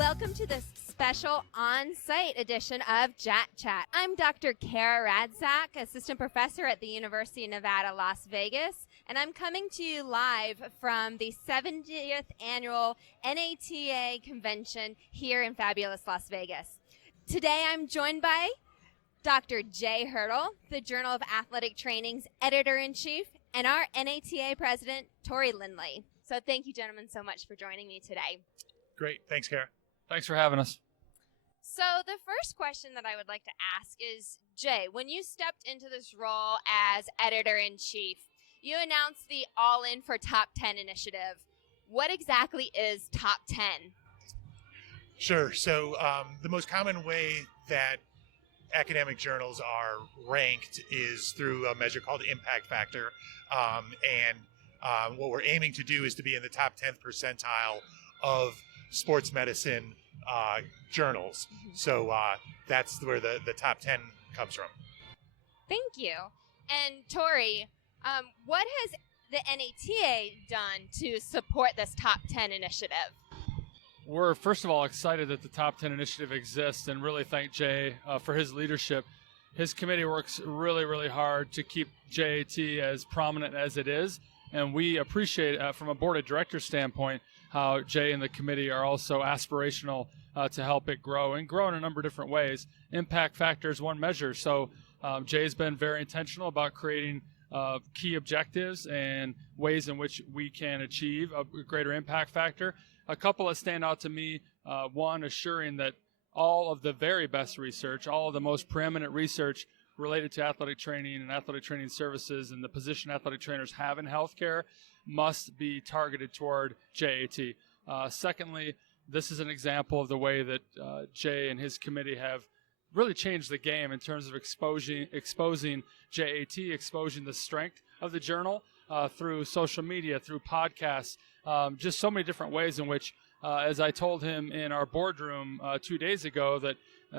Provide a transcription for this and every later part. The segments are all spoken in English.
Welcome to this special on-site edition of JAT Chat. I'm Dr. Kara Radzak, Assistant Professor at the University of Nevada, Las Vegas, and I'm coming to you live from the 70th Annual NATA Convention here in fabulous Las Vegas. Today I'm joined by Dr. Jay Hertel, the Journal of Athletic Training's Editor-in-Chief, and our NATA President, Tory Lindley. So thank you, gentlemen, so much for joining me today. Great. Thanks, Kara. Thanks for having us. So the first question that I would like to ask is, Jay, when you stepped into this role as Editor-in-Chief, you announced the All In for Top 10 initiative. What exactly is Top 10? Sure. So the most common way that academic journals are ranked is through a measure called impact factor. What we're aiming to do is to be in the top 10th percentile of sports medicine journals. So that's where the top 10 comes from. Thank you. And Tory, what has the NATA done to support this top 10 initiative? We're, first of all, excited that the Top 10 initiative exists and really thank Jay for his leadership. His committee works really, really hard to keep JAT as prominent as it is, and we appreciate, from a board of directors standpoint, how Jay and the committee are also aspirational to help it grow and grow in a number of different ways. Impact factor is one measure. So Jay's been very intentional about creating key objectives and ways in which we can achieve a greater impact factor. A couple that stand out to me, one, assuring that all of the very best research, all of the most preeminent research related to athletic training and athletic training services and the position athletic trainers have in healthcare must be targeted toward JAT. Secondly, this is an example of the way that Jay and his committee have really changed the game in terms of exposing JAT, exposing the strength of the journal through social media, through podcasts, just so many different ways in which, as I told him in our boardroom 2 days ago, that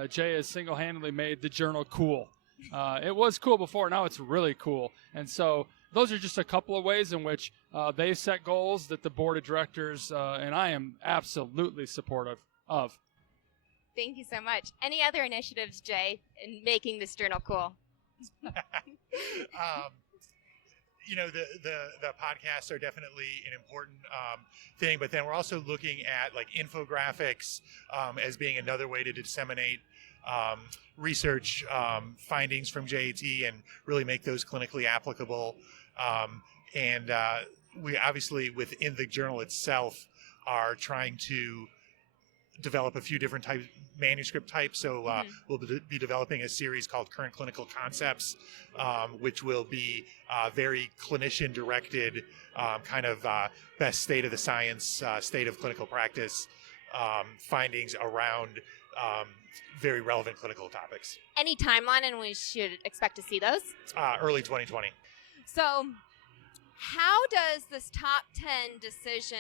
Jay has single-handedly made the journal cool. It was cool before, now it's really cool. And so those are just a couple of ways in which they set goals that the board of directors and I am absolutely supportive of. Thank you so much. Any other initiatives, Jay, in making this journal cool? The podcasts are definitely an important thing, but then we're also looking at like infographics as being another way to disseminate research findings from JAT and really make those clinically applicable. We obviously within the journal itself are trying to develop a few different manuscript types. So we'll be developing a series called Current Clinical Concepts, which will be very clinician-directed, best state of the science, state of clinical practice findings around very relevant clinical topics. Any timeline and we should expect to see those? Early 2020. So how does this top 10 decision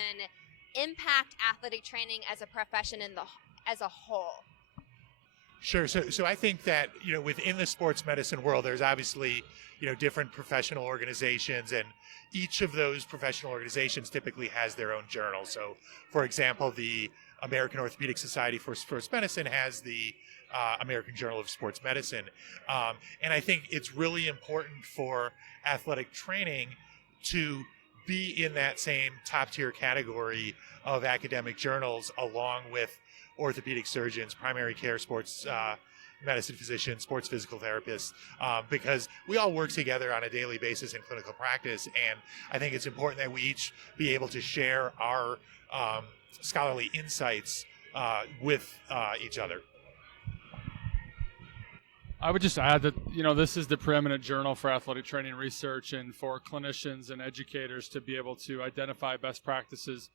impact athletic training as a profession as a whole? Sure. So I think that, within the sports medicine world, there's obviously, different professional organizations, and each of those professional organizations typically has their own journal. So, for example, the American Orthopedic Society for Sports Medicine has the American Journal of Sports Medicine. And I think it's really important for athletic training to be in that same top tier category of academic journals, along with orthopedic surgeons, primary care sports medicine physicians, sports physical therapists, because we all work together on a daily basis in clinical practice. And I think it's important that we each be able to share our scholarly insights with each other. I would just add that, this is the preeminent journal for athletic training research and for clinicians and educators to be able to identify best practices.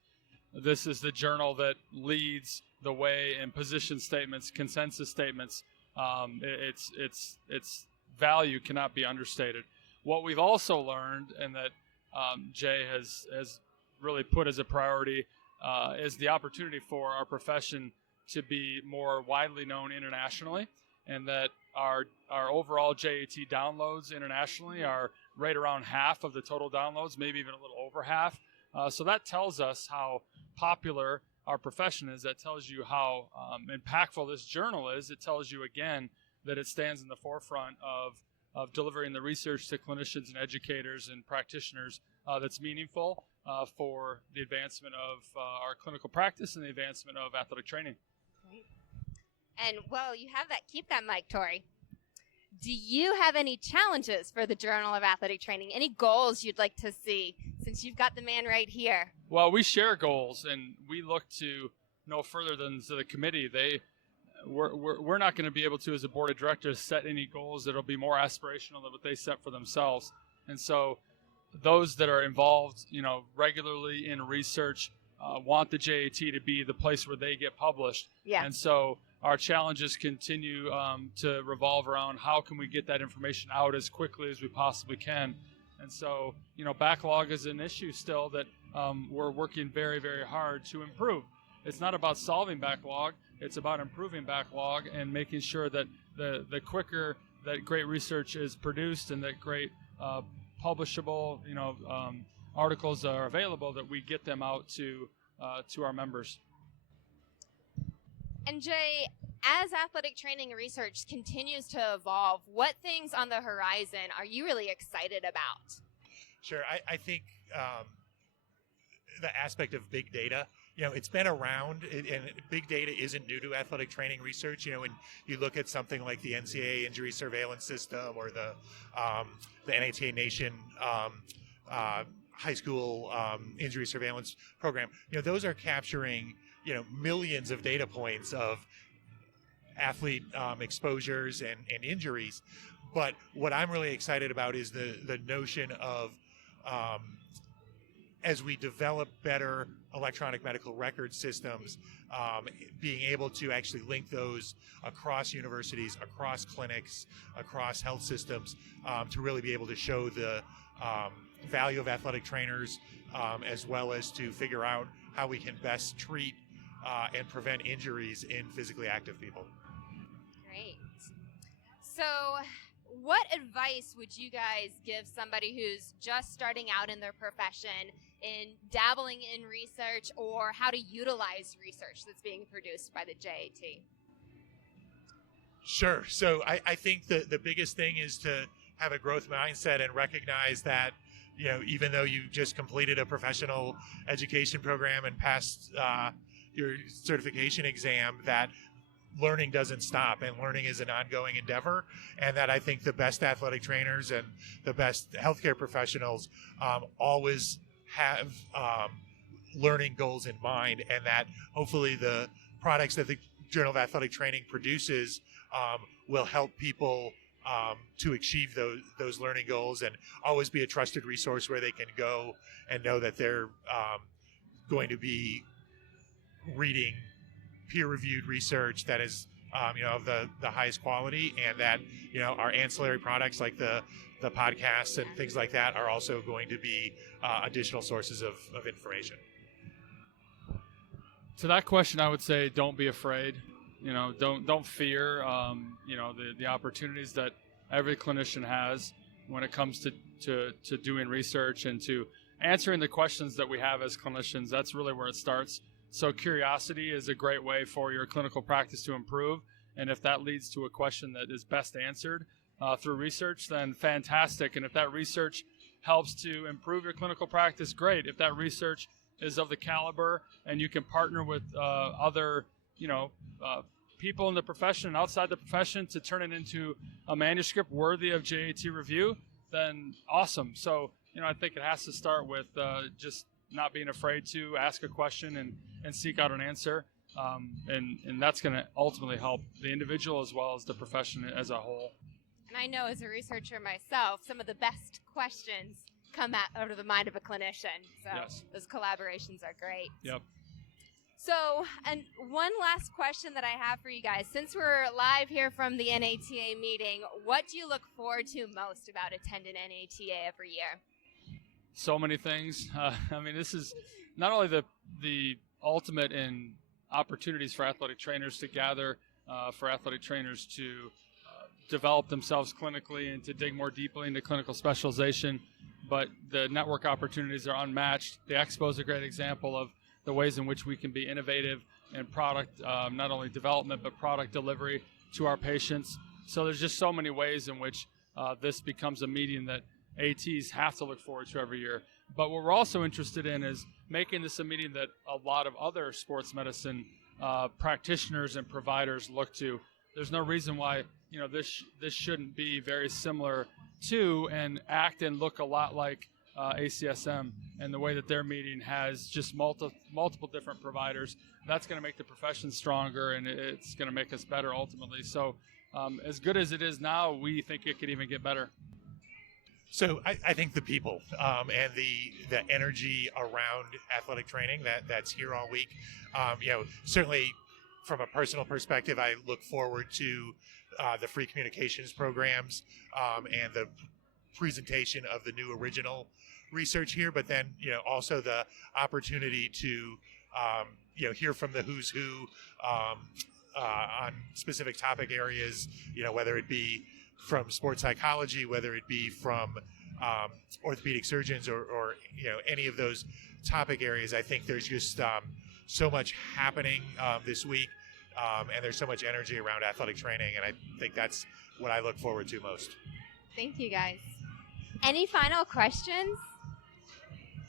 This is the journal that leads the way in position statements, consensus statements. Its value cannot be understated. What we've also learned, and that Jay has really put as a priority, is the opportunity for our profession to be more widely known internationally, and that our overall JAT downloads internationally are right around half of the total downloads, maybe even a little over half. So that tells us how popular our profession is. That tells you how impactful this journal is. It tells you, again, that it stands in the forefront of delivering the research to clinicians and educators and practitioners that's meaningful for the advancement of our clinical practice and the advancement of athletic training. Great. And well, you have that. Keep that mic, Tory. Do you have any challenges for the Journal of Athletic Training? Any goals you'd like to see, since you've got the man right here? Well, we share goals, and we look to no further than to the committee. We're not going to be able to, as a board of directors, set any goals that will be more aspirational than what they set for themselves. And so those that are involved, regularly in research want the JAT to be the place where they get published. Yeah. And so our challenges continue to revolve around how can we get that information out as quickly as we possibly can. And so, backlog is an issue still that we're working very, very hard to improve. It's not about solving backlog. It's about improving backlog and making sure that the quicker that great research is produced and that great publishable, articles are available, that we get them out to our members. And Jay, as athletic training and research continues to evolve, what things on the horizon are you really excited about? Sure. I think the aspect of big data, it's been around, and big data isn't new to athletic training research. When you look at something like the NCAA injury surveillance system or the NATA Nation high school injury surveillance program, those are capturing millions of data points of athlete exposures and injuries. But what I'm really excited about is the notion of as we develop better electronic medical record systems, being able to actually link those across universities, across clinics, across health systems, to really be able to show the value of athletic trainers, as well as to figure out how we can best treat and prevent injuries in physically active people. Great. So what advice would you guys give somebody who's just starting out in their profession in dabbling in research, or how to utilize research that's being produced by the JAT? Sure. So I think the biggest thing is to have a growth mindset and recognize that, even though you just completed a professional education program and passed your certification exam, that learning doesn't stop, and learning is an ongoing endeavor. And that I think the best athletic trainers and the best healthcare professionals always have learning goals in mind, and that hopefully the products that the Journal of Athletic Training produces will help people to achieve those learning goals, and always be a trusted resource where they can go and know that they're going to be reading peer-reviewed research that is of the highest quality, and that our ancillary products like the podcasts and things like that are also going to be additional sources of information. To that question, I would say don't be afraid. Don't fear the opportunities that every clinician has when it comes to doing research and to answering the questions that we have as clinicians. That's really where it starts. So curiosity is a great way for your clinical practice to improve. And if that leads to a question that is best answered through research, then fantastic. And if that research helps to improve your clinical practice, great. If that research is of the caliber and you can partner with other, people in the profession and outside the profession to turn it into a manuscript worthy of JAT review, then awesome. So, I think it has to start with just not being afraid to ask a question and seek out an answer. And that's going to ultimately help the individual as well as the profession as a whole. And I know as a researcher myself, some of the best questions come out of the mind of a clinician. So Yes. Those collaborations are great. Yep. So, and one last question that I have for you guys. Since we're live here from the NATA meeting, what do you look forward to most about attending NATA every year? So many things. This is not only the ultimate in opportunities for athletic trainers to gather, for athletic trainers to develop themselves clinically and to dig more deeply into clinical specialization, but the network opportunities are unmatched. The Expo is a great example of the ways in which we can be innovative in product, not only development, but product delivery to our patients. So there's just so many ways in which this becomes a meeting that ATs have to look forward to every year. But what we're also interested in is making this a meeting that a lot of other sports medicine practitioners and providers look to. There's no reason why this shouldn't be very similar to and act and look a lot like ACSM, and the way that their meeting has just multiple different providers. That's going to make the profession stronger, and it's going to make us better ultimately. So as good as it is now, we think it could even get better. So I think the people and the energy around athletic training that's here all week, certainly from a personal perspective, I look forward to the free communications programs and the presentation of the new original research here, but then also the opportunity to hear from the who's who on specific topic areas, whether it be from sports psychology, whether it be from orthopedic surgeons or any of those topic areas. I think there's just so much happening this week, and there's so much energy around athletic training, and I think that's what I look forward to most. Thank you, guys. Any final questions?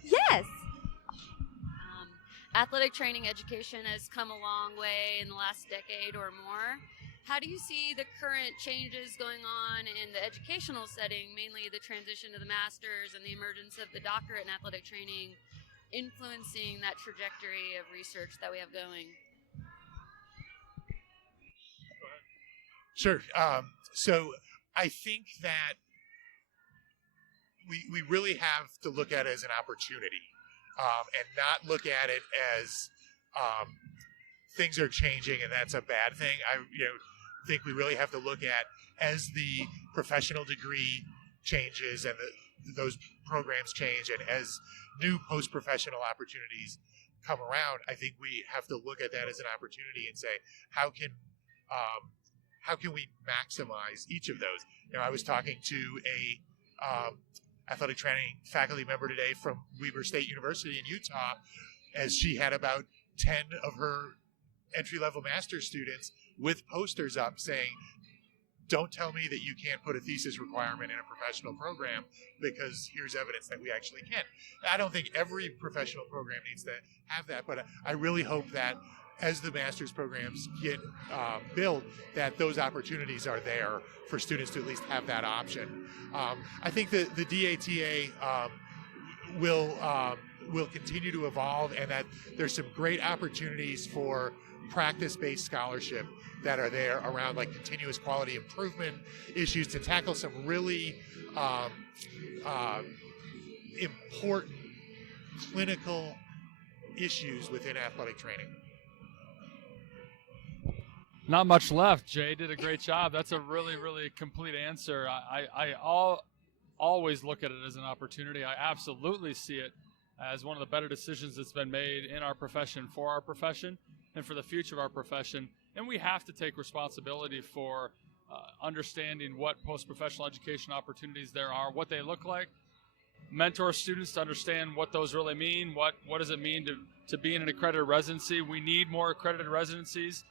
Yes. Athletic training education has come a long way in the last decade or more. How do you see the current changes going on in the educational setting, mainly the transition to the master's and the emergence of the doctorate in athletic training, influencing that trajectory of research that we have going? Sure. So I think that we really have to look at it as an opportunity, and not look at it as things are changing and that's a bad thing. I think we really have to look at, as the professional degree changes and those programs change, and as new post-professional opportunities come around, I think we have to look at that as an opportunity and say, how can we maximize each of those? I was talking to a athletic training faculty member today from Weber State University in Utah, as she had about 10 of her entry-level master's students with posters up saying, don't tell me that you can't put a thesis requirement in a professional program, because here's evidence that we actually can. I don't think every professional program needs to have that, but I really hope that as the master's programs get built, that those opportunities are there for students to at least have that option. I think that the DATA will continue to evolve, and that there's some great opportunities for practice-based scholarship that are there around, like, continuous quality improvement issues to tackle some really important clinical issues within athletic training. Not much left. Jay did a great job. That's a really, really complete answer. I always look at it as an opportunity. I absolutely see it as one of the better decisions that's been made in our profession, for our profession, and for the future of our profession. And we have to take responsibility for understanding what post-professional education opportunities there are, what they look like, mentor students to understand what those really mean, what does it mean to be in an accredited residency. We need more accredited residencies.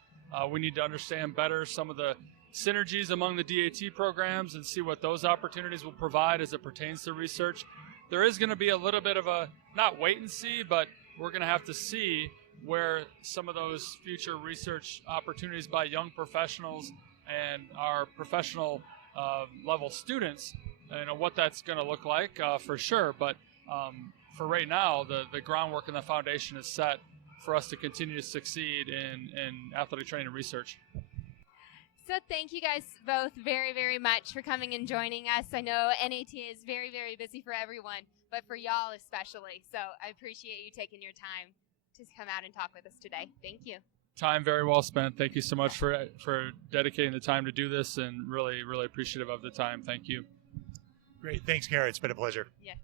We need to understand better some of the synergies among the DAT programs and see what those opportunities will provide as it pertains to research. There is going to be a little bit of a, not wait and see, but we're going to have to see where some of those future research opportunities by young professionals and our professional level students, what that's going to look like for sure. But for right now, the groundwork and the foundation is set for us to continue to succeed in athletic training and research. So thank you guys both very, very much for coming and joining us. I know NATA is very, very busy for everyone, but for y'all especially. So I appreciate you taking your time to come out and talk with us today. Thank you. Time very well spent. Thank you so much for dedicating the time to do this, and really, really appreciative of the time. Thank you. Great. Thanks, Kara. It's been a pleasure. Yeah.